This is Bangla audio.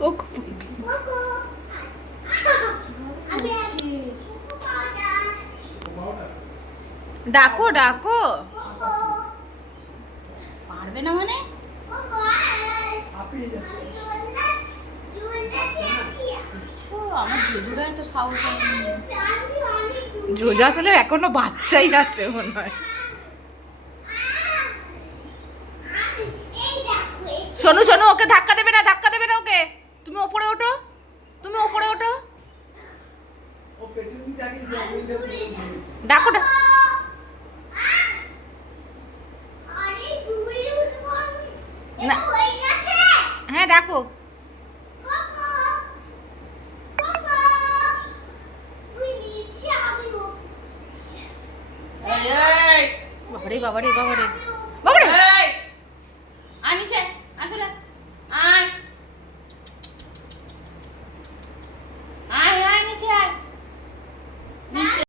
কোকো ডাকো ডাকো। পারবে না মানে? আমার জেজুরা এত সাহস হয়নি। রোজা আসলে এখনো বাচ্চাই আছে মনে হয়। শোনো শোনো, ওকে ধাক্কা দেবে না, ধাক্কা দেবে না ওকে। তুমি ওপরে ওঠো, তুমি ওপরে ওঠো। ডাকো ডাকো। না হ্যাঁ ডাকো। বাবারে বাবারে বাবারে।